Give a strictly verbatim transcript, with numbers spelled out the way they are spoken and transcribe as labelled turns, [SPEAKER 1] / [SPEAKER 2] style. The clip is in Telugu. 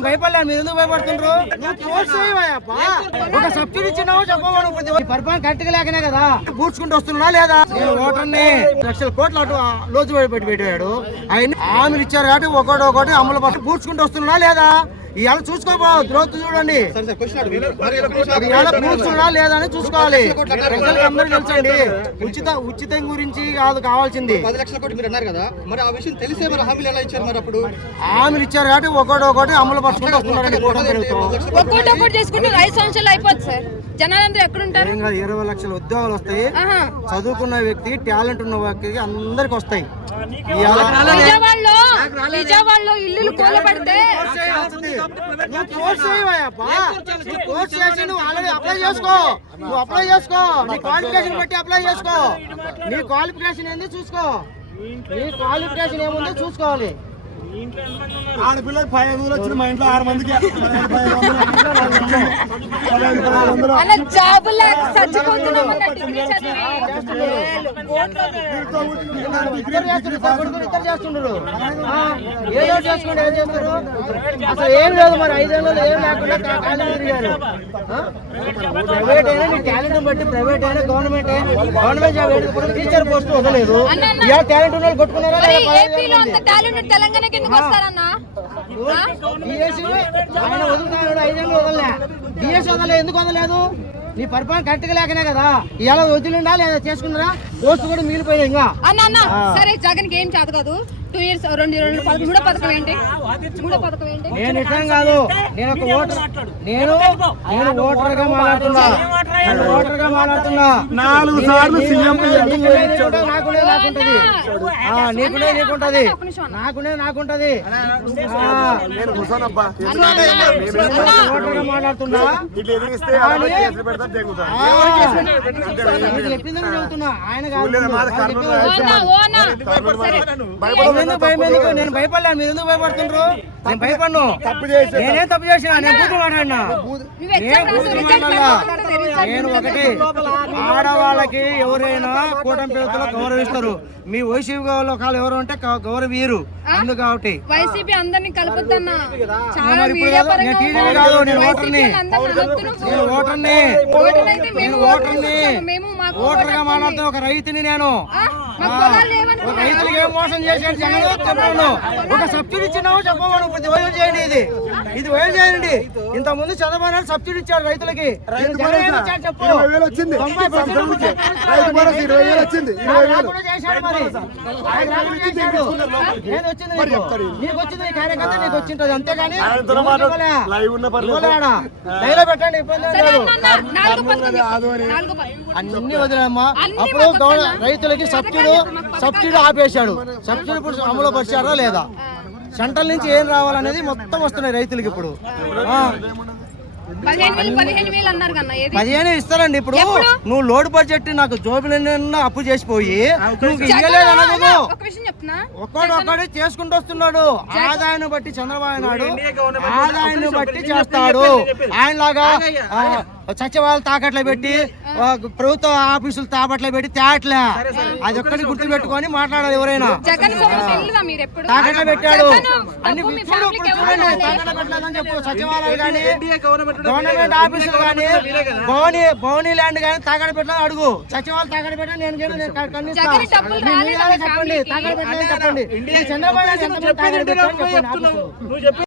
[SPEAKER 1] భయపడలే, మీరు ఎందుకు భయపడుతుండ్రు? ఒక సబ్సిడీ ఇచ్చినావు చెప్పమను. పరిపాలన కరెక్ట్ గా లేకనే కదా పూడ్చుకుంటూ వస్తున్నా లేదా? నేను ఓటర్ని లక్షల కోట్ల అటు లోతు పెట్టి పెట్టాడు. ఆయన హామీలు ఇచ్చారు కాబట్టి ఒకటి ఒకటి అమలు పట్టు పూడ్చుకుంటూ వస్తున్నా లేదా? ఇవాళ చూసుకోబో గ్రోత్ చూడండి, ఇవాళ కూర్చున్నా లేదా అని చూసుకోవాలి. ప్రజలకు అందరూ తెలుసండి, ఉచిత ఉచితం గురించి కాదు కావాల్సింది.
[SPEAKER 2] పది లక్షల కోట్లు మీరు అన్నారు కదా, మరి ఆ విషయం తెలిసే మరి హామీలు ఎలా ఇచ్చారు? మరి అప్పుడు
[SPEAKER 1] హామీలు ఇచ్చారు కాబట్టి ఒకటి ఒకటి అమలు పరుచుకుంటూ వస్తున్నారండి. ఇరవై లక్షల ఉద్యోగాలు వస్తాయి. చదువుకున్న వ్యక్తి, టాలెంట్ ఉన్న వ్యక్తికి అందరికి వస్తాయి.
[SPEAKER 3] విజయవాడలో ఇల్లు కూలబడితే
[SPEAKER 1] నువ్వు ఆల్రెడీ అప్లై చేసుకో, నువ్వు అప్లై చేసుకో, నీ క్వాలిఫికేషన్ బట్టి అప్లై చేసుకో. నీ క్వాలిఫికేషన్ ఏంది చూసుకో, నీ క్వాలిఫికేషన్ ఏముందో చూసుకోవాలి.
[SPEAKER 4] ఆడపిల్లకి పది ఐదు వచ్చిన మా ఇంట్లో ఆరు మందికి
[SPEAKER 1] చేస్తుండ్రు. ఏదో చేసుకోండి, ఏం చేస్తారు? అసలు ఏం లేదు. మరి ఐదేళ్ళు ఏం లేకుండా కాలేజీ తిరిగారు. ప్రైవేట్ అయినా నీ టాలెంట్ బట్టి, ప్రైవేట్ అయినా గవర్నమెంట్ గవర్నమెంట్ జాబ్ కూడా టీచర్ పోస్ట్ వదలేదు. ఇలా టాలెంట్ ఉన్న వాళ్ళు కొట్టుకున్నారా?
[SPEAKER 3] తెలంగాణకి ఎందుకు వస్తారన్నా?
[SPEAKER 1] ఆయన వదులుతాడు, ఐదేళ్ళు వదలలే. బిఎస్ వదలే, ఎందుకు వదలేదు? నీ పరిపాలన కరెక్ట్ గా లేకనే కదా. ఇలా వదిలిండా లేదా చేసుకున్నారా? పోస్ట్ కూడా మిగిలిపోయాయి. ఇంకా
[SPEAKER 3] అన్న సరే, జగన్ ఏం చేత కాదు. టూ ఇయర్స్ రెండు రెండు మూడో పథకం ఏంటి? మూడో పథకం ఏంటి?
[SPEAKER 1] నేను ఇష్టం కాదు. నేను ఒక ఓటర్, నేను నేను ఓటర్ గా మాట్లాడుతున్నా, నేను ఓటర్ గా మాట్లాడుతున్నా.
[SPEAKER 4] నాలుగు సార్లు సీఎం
[SPEAKER 1] నాకునే నాకుంటది, నీకునే నీకుంటది, నాకునే నాకుంటది. ఓటర్ గా మాట్లాడుతున్నా, చెప్పిందని చెబుతున్నా. ఆయన కాదు. నేను భయపడలే, మీరు ఎందుకు భయపడుతుండ్రు? నేను భయపడను. నేనేం తప్పు చేసినా? నేను బూతులు మాట్లాడినా, నేను బూతులు మాట్లాడాలా? నేను ఒకటి, ఆడవాళ్ళకి ఎవరైనా కూటమి పేరుతో గౌరవిస్తారు. మీ వైసీపీ కాళ్ళు ఎవరు అంటే గౌరవీయరు. అందుకు కాబట్టి
[SPEAKER 3] వైసీపీ అందరినీ కలుపుతున్నా.
[SPEAKER 1] నేను టీడీపీ కాదు, నేను ఓటర్ని, నేను ఓటర్ని, నేను ఓటర్ని. ఓటర్ గా మాట్లాడుతున్న ఒక రైతుని నేను. ఒక రైతులకి ఏం మోసం చేశాడు జగన్ చెప్పాను. ఒక సబ్సిడీ ఇచ్చినావు చెప్పమను. ప్రతి వయలు చేయండి, ఇది ఇది వయలు చేయండి. ఇంత ముందు చంద్రబాబు నాయుడు సబ్సిడీ ఇచ్చాడు రైతులకి. చెప్పు, నేను వచ్చింది నీకు వచ్చింది, నీ కార్యకర్త నీకు వచ్చింటది, అంతేగాని డైలో పెట్టండి, ఇబ్బంది లేదు. అన్ని వదిలేమ్మా. అప్పుడు రైతులకి సబ్సిడీ సబ్సిడీ ఆపేశాడు. సబ్సిడీ ఇప్పుడు అమలు పరిచారా లేదా? సెంట్రల్ నుంచి ఏం రావాలనేది మొత్తం వస్తున్నాయి రైతులకి. ఇప్పుడు పదిహేను ఇస్తారండి. ఇప్పుడు నువ్వు లోడ్ బడ్జెట్ నాకు జోబులన్నా అప్పు చేసిపోయి నువ్వు ఇయ్యలేదు అనదు. ఒక్కడు ఒక్కడు చేసుకుంటూ వస్తున్నాడు. ఆదాయాన్ని బట్టి చంద్రబాబు నాయుడు ఆదాయాన్ని బట్టి చేస్తాడు. ఆయనలాగా సచివాలయాలు తాకట్లో పెట్టి, ప్రభుత్వ ఆఫీసులు తాకట్లో పెట్టి తేట్లే. అది ఒక్కటి గుర్తు పెట్టుకొని మాట్లాడాలి. ఎవరైనా తాకట్లో పెట్టాడు అన్ని చూడండి, తాకట్లో పెట్టలేదని చెప్పు. సచివాలయాలు కానీ, గవర్నమెంట్ ఆఫీసులు కానీ, భవని భవని ల్యాండ్ కానీ తాకడ పెట్టాలని అడుగు. సచివాలయం తాకడ పెట్టాలి. నేను ఖండిస్తాను. చెప్పండి, తాకడ పెట్టాలని చెప్పండి. చంద్రబాబు నాయుడు తాకడ పెట్టాలని చెప్పండి.